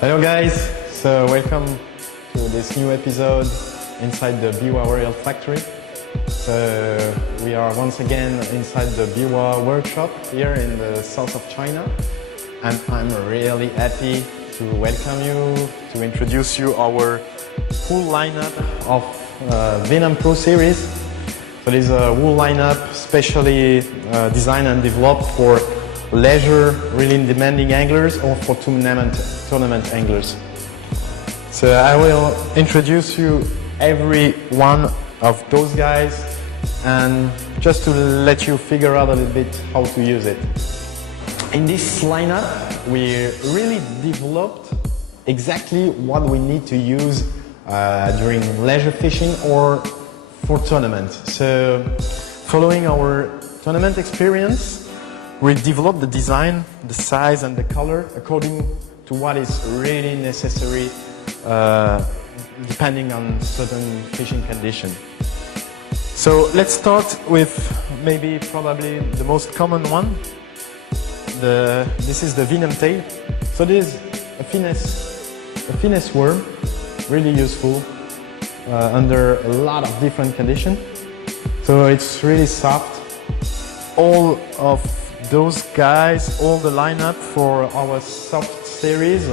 Hello guys, so welcome to this new episode inside the Biwaa Royal Factory. So we are once again inside the Biwaa workshop here in the south of China, and I'm really happy to welcome you, to introduce you our full lineup of Venüm Pro Series. So this is a wool lineup specially designed and developed for leisure, really demanding anglers or for tournament anglers. So I will introduce you every one of those guys and just to let you figure out a little bit how to use it. In this lineup, we really developed exactly what we need to use during leisure fishing or for tournament. So following our tournament experience, we developed the design, the size and the color according to what is really necessary depending on certain fishing condition. So let's start with probably the most common one. This is the Venüm tail. So this is a finesse worm, really useful under a lot of different conditions. So it's really soft. All of those guys, all the lineup for our soft series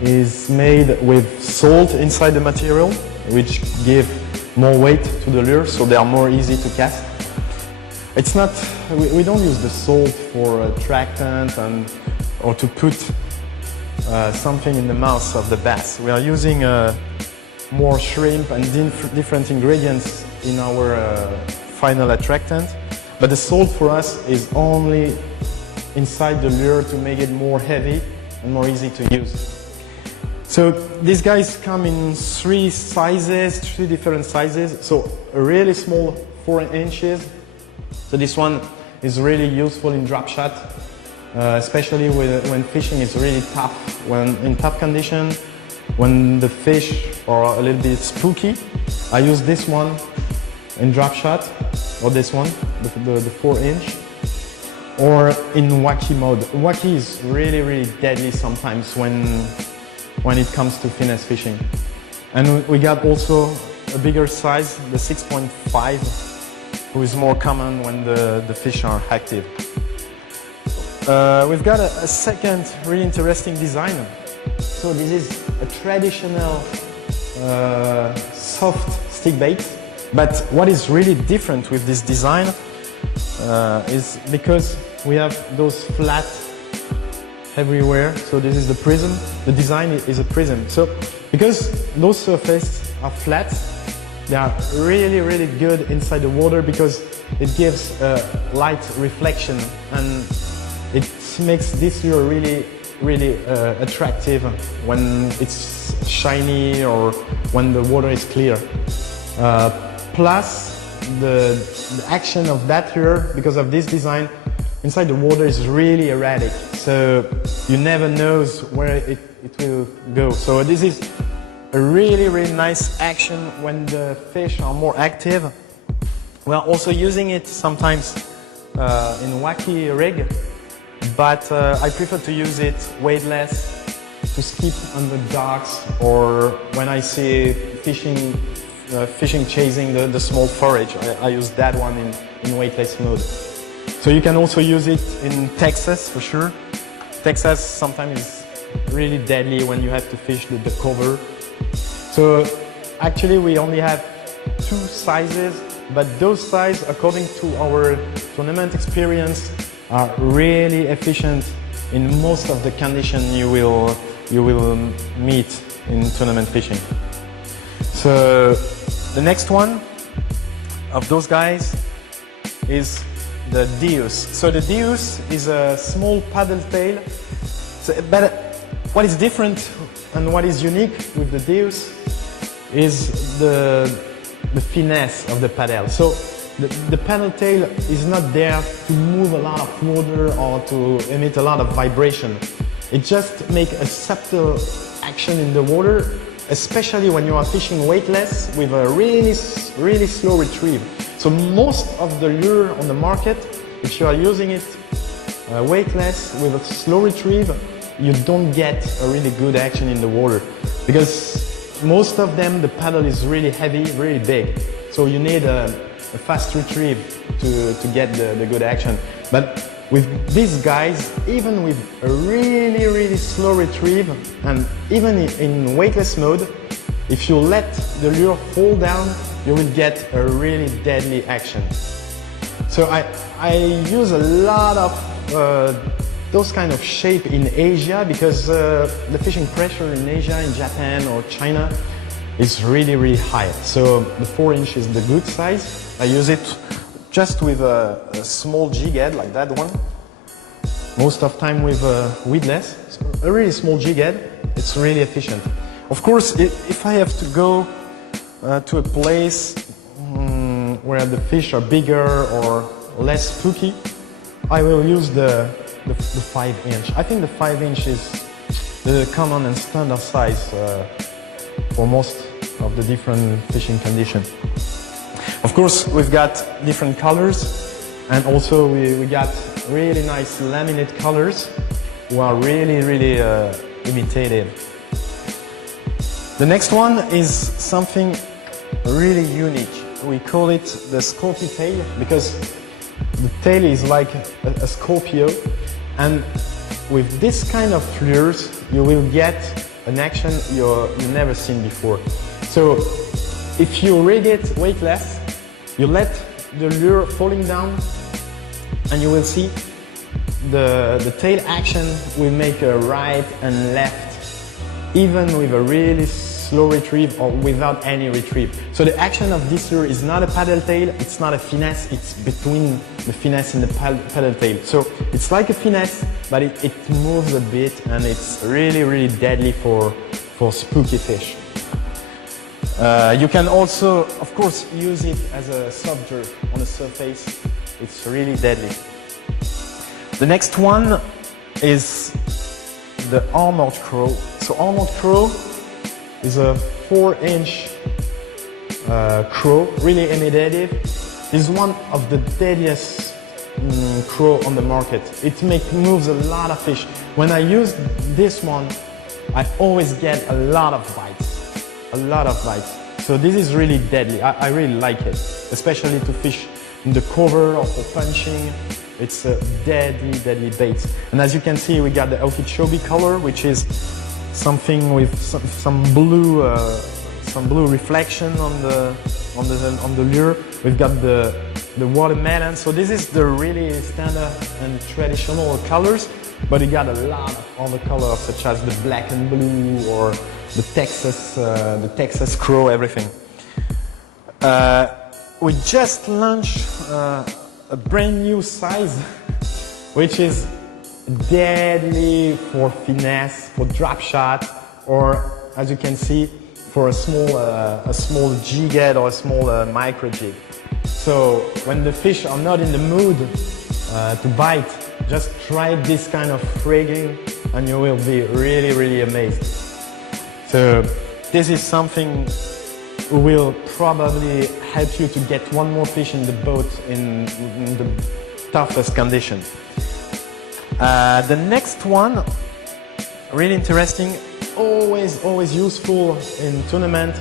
is made with salt inside the material, which give more weight to the lure, so they are more easy to cast. It's not, we don't use the salt for attractant or to put something in the mouth of the bass. We are using more shrimp and different ingredients in our final attractant. But the salt for us is only inside the lure to make it more heavy and more easy to use. So these guys come in three different sizes. So a really small 4 inches. So this one is really useful in drop shot, especially when fishing is really tough. When in tough condition, when the fish are a little bit spooky, I use this one in drop shot, or this one, the 4 inch, or in wacky mode. Wacky is really deadly sometimes when it comes to finesse fishing. And we got also a bigger size, the 6.5, who is more common when the fish are active. We've got a second really interesting design. So this is a traditional soft stick bait. But what is really different with this design is because we have those flat everywhere. So this is the prism. The design is a prism. So because those surfaces are flat, they are really good inside the water because it gives a light reflection and it makes this lure really attractive when it's shiny or when the water is clear. Plus, the action of that lure, because of this design, inside the water is really erratic. So you never know where it will go. So this is a really nice action when the fish are more active. We are also using it sometimes in wacky rig, but I prefer to use it weightless to skip on the docks or when I see fishing chasing the small forage. I use that one in weightless mode. So you can also use it in Texas for sure. Texas sometimes is really deadly when you have to fish the cover. So actually we only have 2 sizes, but those sizes, according to our tournament experience, are really efficient in most of the conditions you will meet in tournament fishing. So the next one of those guys is the Deus. So the Deus is a small paddle tail. But what is different and what is unique with the Deus is the finesse of the paddle. So the paddle tail is not there to move a lot of water or to emit a lot of vibration. It just makes a subtle action in the water, especially when you are fishing weightless with a really slow retrieve. So most of the lure on the market, if you are using it weightless with a slow retrieve, you don't get a really good action in the water, because most of them, the paddle is really heavy, really big. So you need a fast retrieve to get the good action. But with these guys, even with a really slow retrieve, and even in weightless mode, if you let the lure fall down, you will get a really deadly action. So I use a lot of those kind of shape in Asia, because the fishing pressure in Asia, in Japan or China, is really high. So the 4-inch is the good size. I use it just with a small jig head like that one. Most of time with weedless, so a really small jig head. It's really efficient. Of course, if I have to go to a place where the fish are bigger or less spooky, I will use the 5-inch. I think the 5-inch is the common and standard size for most of the different fishing conditions. Of course, we've got different colors, and also we got really nice laminate colors who are really imitative. The next one is something really unique. We call it the Scorpio tail, because the tail is like a Scorpio, and with this kind of lures you will get an action you've never seen before. So if you rig it weightless, you let the lure falling down, and you will see the tail action will make a right and left, even with a really slow retrieve or without any retrieve. So the action of this lure is not a paddle tail, it's not a finesse, it's between the finesse and the paddle tail. So it's like a finesse, but it moves a bit, and it's really deadly for spooky fish. You can also, of course, use it as a soft jerk on the surface. It's really deadly. The next one is the Almond Scroll. So Almond Scroll is a 4-inch crow, really imitative. It's one of the deadliest crow on the market. It moves a lot of fish. When I use this one, I always get a lot of bites. So this is really deadly. I really like it, especially to fish in the cover or for punching. It's a deadly bait. And as you can see, we got the Okeechobee color, which is something with some blue reflection on the lure. We've got the watermelon. So this is the really standard and traditional colors, but you got a lot of other colors, such as the black and blue or the Texas crow, everything. We just launched a brand new size, which is deadly for finesse, for drop shot, or as you can see, for a small jig head or a small micro jig. So when the fish are not in the mood to bite, just try this kind of rigging, and you will be really amazed. So this is something will probably help you to get one more fish in the boat in the toughest condition. The next one, really interesting, always useful in tournament,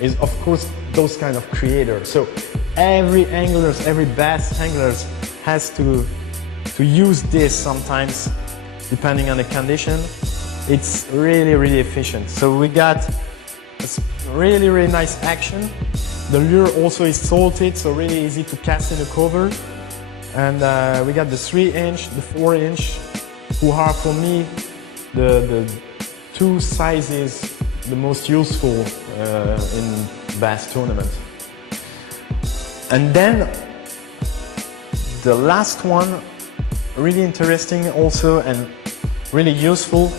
is of course those kind of creators. So every bass anglers has to use this sometimes, depending on the condition. It's really efficient. So we got a really nice action. The lure also is salted, so really easy to cast in the cover. And we got the 3-inch, the 4-inch, who are for me the two sizes the most useful in bass tournaments. And then the last one, really interesting also and really useful,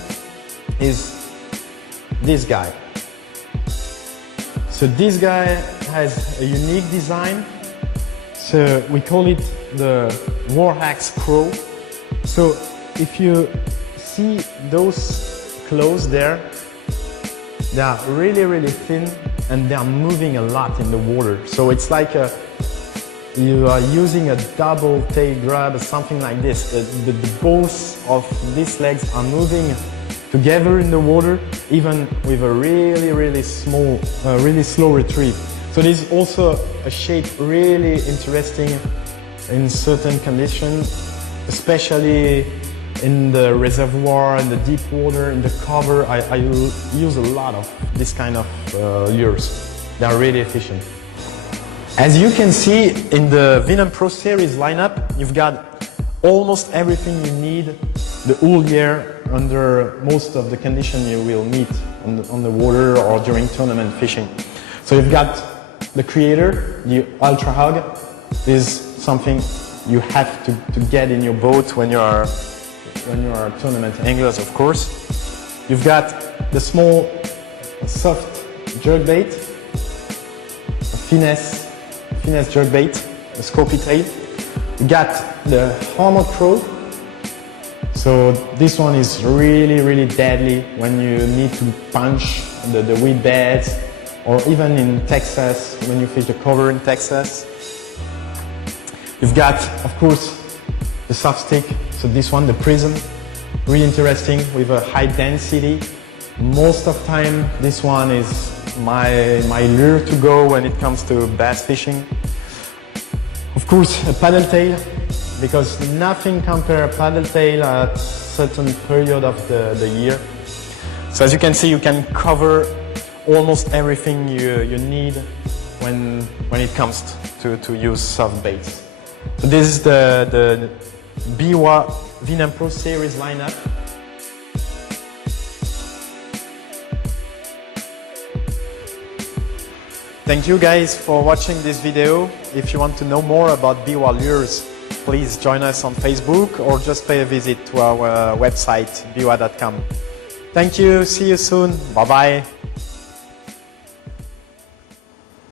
is this guy. So this guy has a unique design. So we call it the Warhack's Crow. So if you see those claws there, they are really thin, and they are moving a lot in the water. So it's like you are using a double tail grab or something like this. The both of these legs are moving together in the water, even with a really small, really slow retrieve. So this is also a shape really interesting in certain conditions, especially in the reservoir, in the deep water, in the cover. I use a lot of this kind of lures. They are really efficient. As you can see in the Venüm Pro Series lineup, you've got almost everything you need the whole year under most of the conditions you will meet on the water or during tournament fishing. So you've got the Creator, the Ultra Hug. This is something you have to get in your boat when you are tournament anglers, of course. You've got the small, soft jerkbait, a finesse jerkbait, the Scorpy tail. You got the Almond Scroll. So this one is really deadly when you need to punch the weed beds, or even in Texas, when you fish the cover in Texas. You've got, of course, the soft stick. So this one, the Prism, really interesting with a high density. Most of the time, this one is my lure to go when it comes to bass fishing. Of course, a paddle tail, because nothing compares paddle tail at certain period of the year. So as you can see, you can cover almost everything you need when it comes to use soft baits. So this is the Biwaa Venüm Pro Series lineup. Thank you guys for watching this video. If you want to know more about Biwaa lures, please join us on Facebook or just pay a visit to our website, biwaa.com. Thank you, see you soon, bye bye.